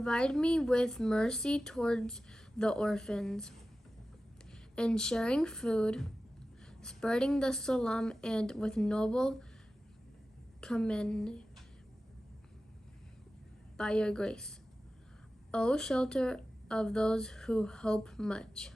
Provide me with mercy towards the orphans, in sharing food, spreading the salam, and with noble command by your grace. O shelter of those who hope much.